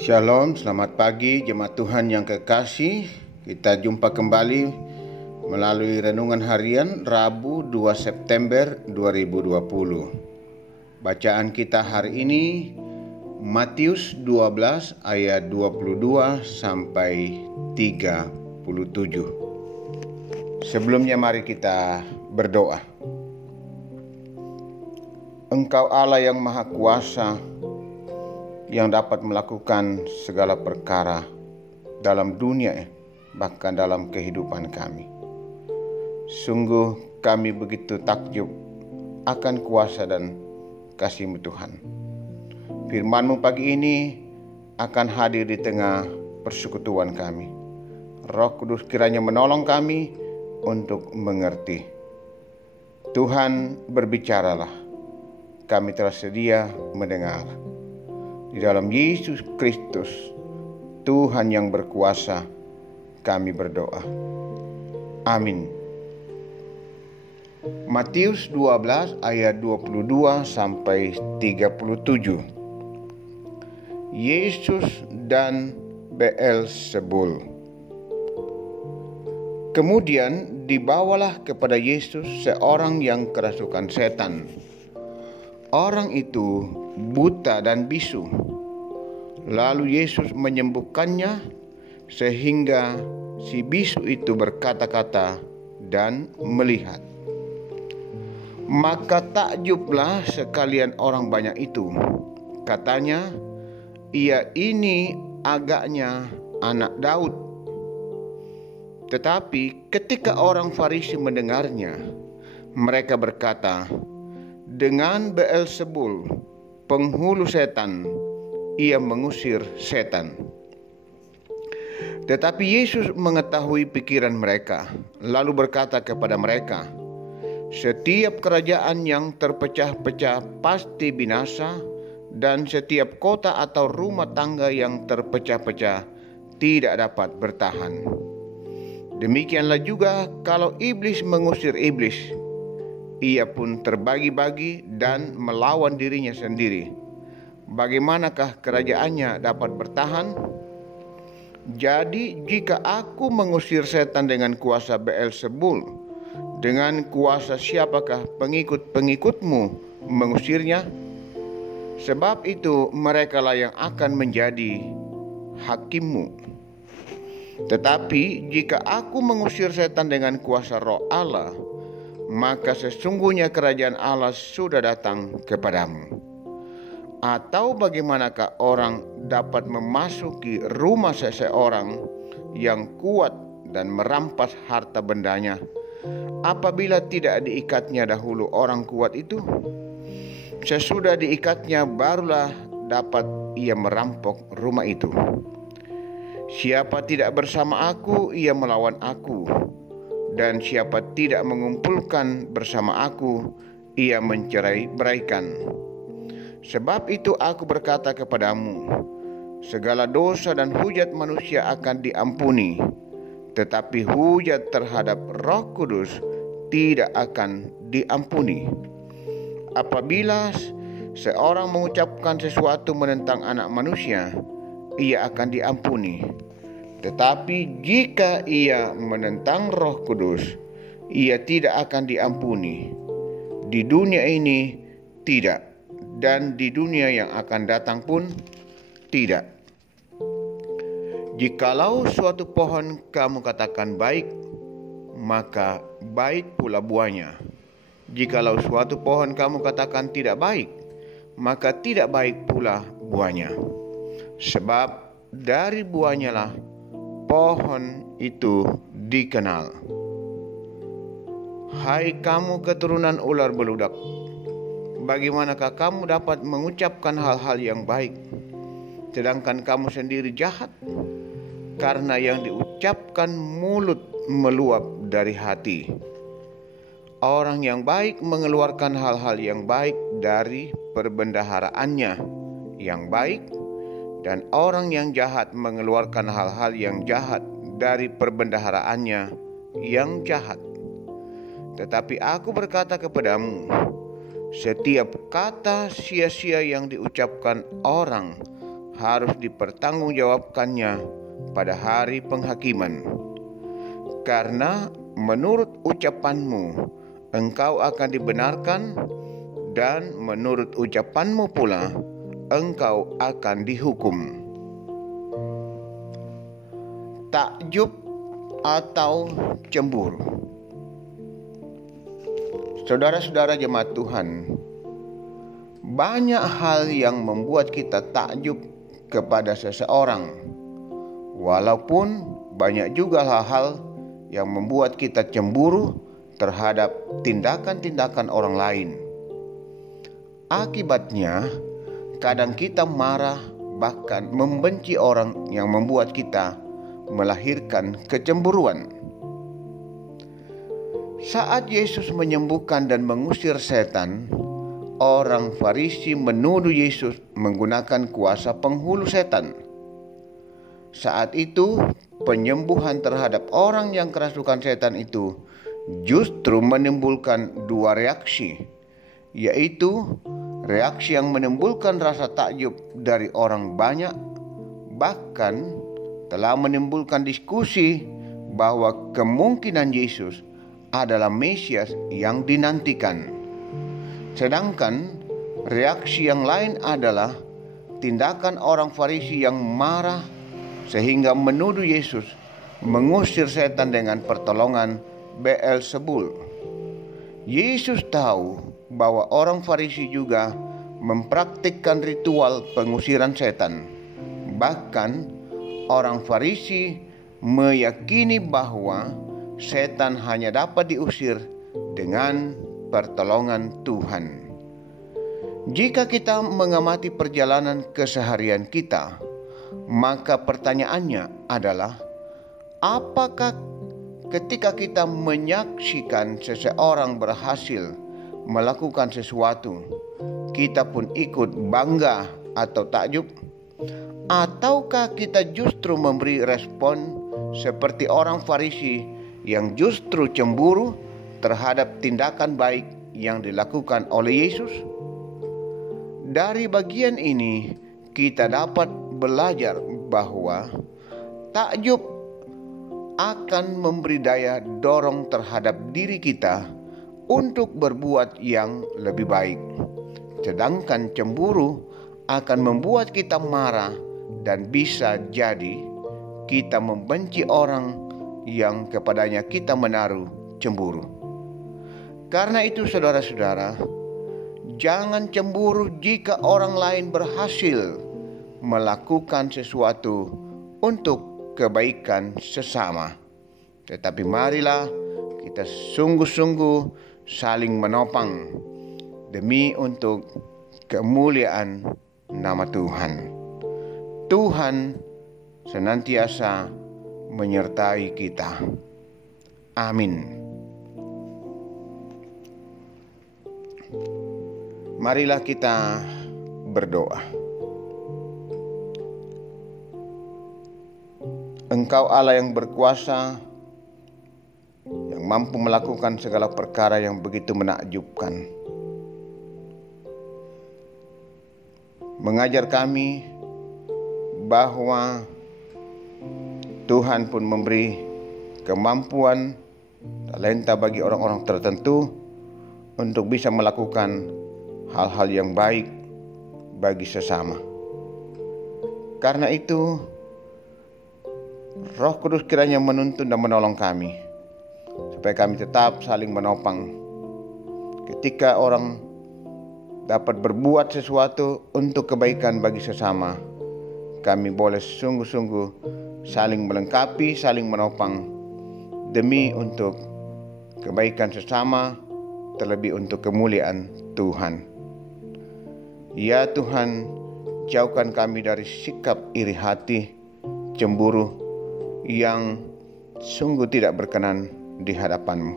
Shalom, selamat pagi jemaat Tuhan yang kekasih. Kita jumpa kembali melalui renungan harian Rabu 2 September 2020. Bacaan kita hari ini Matius 12 ayat 22 sampai 37. Sebelumnya mari kita berdoa. Engkau Allah yang Maha Kuasa, yang dapat melakukan segala perkara dalam dunia, bahkan dalam kehidupan kami. Sungguh kami begitu takjub akan kuasa dan kasih-Mu Tuhan. Firman-Mu pagi ini akan hadir di tengah persekutuan kami. Roh Kudus kiranya menolong kami untuk mengerti. Tuhan, berbicaralah, kami telah sedia mendengar. Di dalam Yesus Kristus, Tuhan yang berkuasa, kami berdoa. Amin. Matius 12 ayat 22 sampai 37. Yesus dan Beelzebul. Kemudian dibawalah kepada Yesus seorang yang kerasukan setan. Orang itu buta dan bisu. Lalu Yesus menyembuhkannya sehingga si bisu itu berkata-kata dan melihat. Maka takjublah sekalian orang banyak itu. Katanya, ia ini agaknya anak Daud. Tetapi ketika orang Farisi mendengarnya, mereka berkata, dengan Beelzebul, penghulu setan, ia mengusir setan. Tetapi Yesus mengetahui pikiran mereka, lalu berkata kepada mereka, setiap kerajaan yang terpecah-pecah pasti binasa, dan setiap kota atau rumah tangga yang terpecah-pecah tidak dapat bertahan. Demikianlah juga kalau iblis mengusir iblis, ia pun terbagi-bagi dan melawan dirinya sendiri. Bagaimanakah kerajaannya dapat bertahan? Jadi jika aku mengusir setan dengan kuasa Beelzebul, dengan kuasa siapakah pengikut-pengikutmu mengusirnya? Sebab itu merekalah yang akan menjadi hakimmu. Tetapi jika aku mengusir setan dengan kuasa Roh Allah, maka sesungguhnya kerajaan Allah sudah datang kepadamu. Atau bagaimanakah orang dapat memasuki rumah seseorang yang kuat dan merampas harta bendanya, apabila tidak diikatnya dahulu orang kuat itu? Sesudah diikatnya barulah dapat ia merampok rumah itu. Siapa tidak bersama aku, ia melawan aku. Dan siapa tidak mengumpulkan bersama aku, ia mencerai-beraikan. Sebab itu aku berkata kepadamu, segala dosa dan hujat manusia akan diampuni, tetapi hujat terhadap Roh Kudus tidak akan diampuni. Apabila seorang mengucapkan sesuatu menentang anak manusia, ia akan diampuni. Tetapi jika ia menentang Roh Kudus, ia tidak akan diampuni. Di dunia ini tidak, dan di dunia yang akan datang pun tidak. Jikalau suatu pohon kamu katakan baik, maka baik pula buahnya. Jikalau suatu pohon kamu katakan tidak baik, maka tidak baik pula buahnya. Sebab dari buahnya lah pohon itu dikenal. Hai kamu keturunan ular beludak, bagaimanakah kamu dapat mengucapkan hal-hal yang baik, sedangkan kamu sendiri jahat? Karena yang diucapkan mulut meluap dari hati. Orang yang baik mengeluarkan hal-hal yang baik dari perbendaharaannya yang baik, dan orang yang jahat mengeluarkan hal-hal yang jahat dari perbendaharaannya yang jahat. Tetapi aku berkata kepadamu, setiap kata sia-sia yang diucapkan orang harus dipertanggungjawabkannya pada hari penghakiman. Karena menurut ucapanmu engkau akan dibenarkan, dan menurut ucapanmu pula engkau akan dihukum. Takjub atau cemburu. Saudara-saudara jemaat Tuhan, banyak hal yang membuat kita takjub kepada seseorang, walaupun banyak juga hal-hal yang membuat kita cemburu terhadap tindakan-tindakan orang lain. Akibatnya, kadang kita marah, bahkan membenci orang yang membuat kita melahirkan kecemburuan. Saat Yesus menyembuhkan dan mengusir setan, orang Farisi menuduh Yesus menggunakan kuasa penghulu setan. Saat itu, penyembuhan terhadap orang yang kerasukan setan itu justru menimbulkan dua reaksi, yaitu reaksi yang menimbulkan rasa takjub dari orang banyak, bahkan telah menimbulkan diskusi bahwa kemungkinan Yesus adalah Mesias yang dinantikan. Sedangkan reaksi yang lain adalah tindakan orang Farisi yang marah sehingga menuduh Yesus mengusir setan dengan pertolongan Beelzebul. Yesus tahu bahwa orang Farisi juga mempraktikkan ritual pengusiran setan. Bahkan orang Farisi meyakini bahwa setan hanya dapat diusir dengan pertolongan Tuhan. Jika kita mengamati perjalanan keseharian kita, maka pertanyaannya adalah, apakah ketika kita menyaksikan seseorang berhasil melakukan sesuatu, kita pun ikut bangga atau takjub? Ataukah kita justru memberi respon seperti orang Farisi yang justru cemburu terhadap tindakan baik yang dilakukan oleh Yesus? Dari bagian ini kita dapat belajar bahwa takjub akan memberi daya dorong terhadap diri kita untuk berbuat yang lebih baik. Sedangkan cemburu akan membuat kita marah, dan bisa jadi kita membenci orang yang kepadanya kita menaruh cemburu. Karena itu saudara-saudara, jangan cemburu jika orang lain berhasil melakukan sesuatu untuk kebaikan sesama. Tetapi marilah kita sungguh-sungguh saling menopang demi untuk kemuliaan nama Tuhan. Tuhan senantiasa menyertai kita. Amin. Marilah kita berdoa. Engkau Allah yang berkuasa, yang mampu melakukan segala perkara yang begitu menakjubkan. Mengajar kami bahwa Tuhan pun memberi kemampuan, talenta bagi orang-orang tertentu untuk bisa melakukan hal-hal yang baik bagi sesama. Karena itu, Roh Kudus kiranya menuntun dan menolong kami, supaya kami tetap saling menopang. Ketika orang dapat berbuat sesuatu untuk kebaikan bagi sesama, kami boleh sungguh-sungguh saling melengkapi, saling menopang demi untuk kebaikan sesama, terlebih untuk kemuliaan Tuhan. Ya Tuhan, jauhkan kami dari sikap iri hati, cemburu yang sungguh tidak berkenan di hadapan-Mu.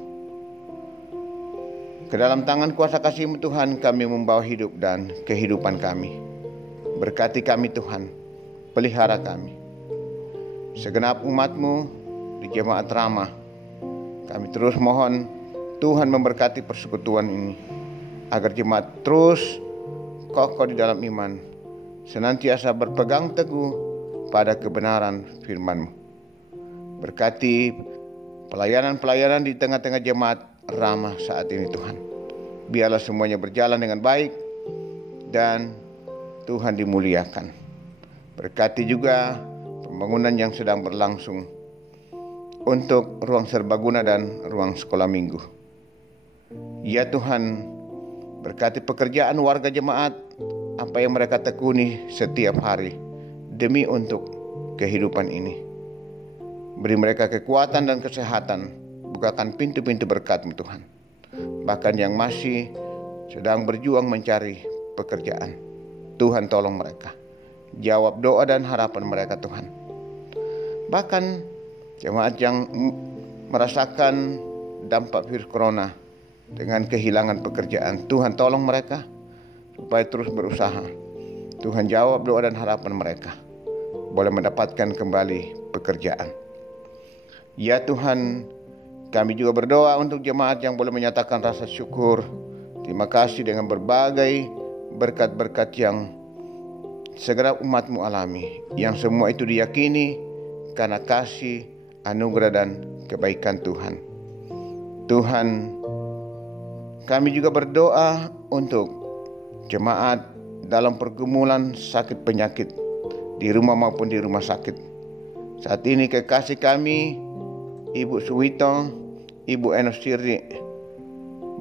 Ke dalam tangan kuasa kasih-Mu Tuhan, kami membawa hidup dan kehidupan kami. Berkati kami Tuhan, pelihara kami. Segenap umat-Mu di Jemaat Ramah, kami terus mohon Tuhan memberkati persekutuan ini, agar jemaat terus kokoh di dalam iman senantiasa berpegang teguh pada kebenaran firman-Mu. Berkati pelayanan-pelayanan di tengah-tengah jemaat Ramah saat ini Tuhan. Biarlah semuanya berjalan dengan baik dan Tuhan dimuliakan. Berkati juga pembangunan yang sedang berlangsung untuk ruang serbaguna dan ruang sekolah minggu. Ya Tuhan, berkati pekerjaan warga jemaat, apa yang mereka tekuni setiap hari demi untuk kehidupan ini. Beri mereka kekuatan dan kesehatan, bukakan pintu-pintu berkat-Mu Tuhan. Bahkan yang masih sedang berjuang mencari pekerjaan, Tuhan tolong mereka. Jawab doa dan harapan mereka Tuhan. Bahkan jemaat yang merasakan dampak virus corona dengan kehilangan pekerjaan, Tuhan tolong mereka supaya terus berusaha. Tuhan jawab doa dan harapan mereka, boleh mendapatkan kembali pekerjaan. Ya Tuhan, kami juga berdoa untuk jemaat yang boleh menyatakan rasa syukur, terima kasih dengan berbagai berkat-berkat yang segera umat-Mu alami, yang semua itu diyakini karena kasih, anugerah dan kebaikan Tuhan. Tuhan, kami juga berdoa untuk jemaat dalam pergumulan sakit penyakit di rumah maupun di rumah sakit. Saat ini kekasih kami, Ibu Suwito, Ibu Enos Sirri,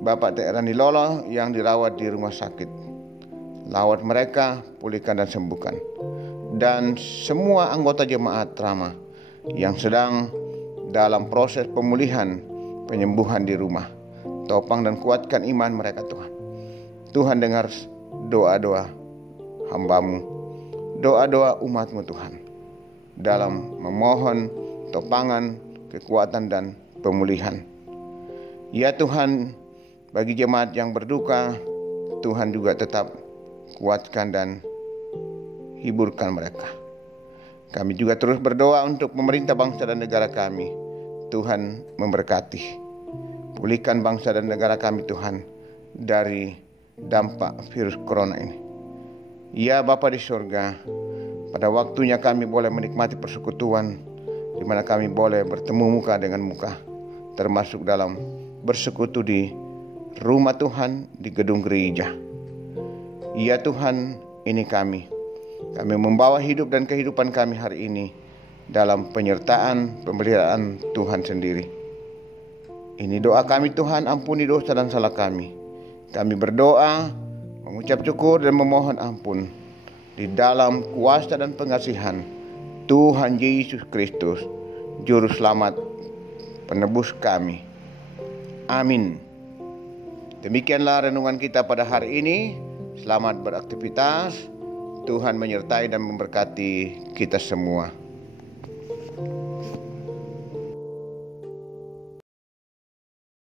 Bapak Terani Lolo yang dirawat di rumah sakit. Lawat mereka, pulihkan dan sembuhkan. Dan semua anggota jemaat Ramah yang sedang dalam proses pemulihan, penyembuhan di rumah. Topang dan kuatkan iman mereka Tuhan. Tuhan dengar doa-doa hamba-Mu, doa-doa umat-Mu Tuhan, dalam memohon topangan, kekuatan dan pemulihan. Ya Tuhan, bagi jemaat yang berduka, Tuhan juga tetap kuatkan dan hiburkan mereka. Kami juga terus berdoa untuk pemerintah bangsa dan negara kami. Tuhan memberkati. Pulihkan bangsa dan negara kami Tuhan dari dampak virus corona ini. Ya Bapa di surga, pada waktunya kami boleh menikmati persekutuan, di mana kami boleh bertemu muka dengan muka, termasuk dalam bersekutu di rumah Tuhan, di gedung gereja. Ya Tuhan, ini kami membawa hidup dan kehidupan kami hari ini dalam penyertaan pemeliharaan Tuhan sendiri. Ini doa kami Tuhan, ampuni dosa dan salah kami. Kami berdoa, mengucap syukur dan memohon ampun di dalam kuasa dan pengasihan Tuhan Yesus Kristus, Juru Selamat, Penebus kami. Amin. Demikianlah renungan kita pada hari ini. Selamat beraktivitas. Tuhan menyertai dan memberkati kita semua.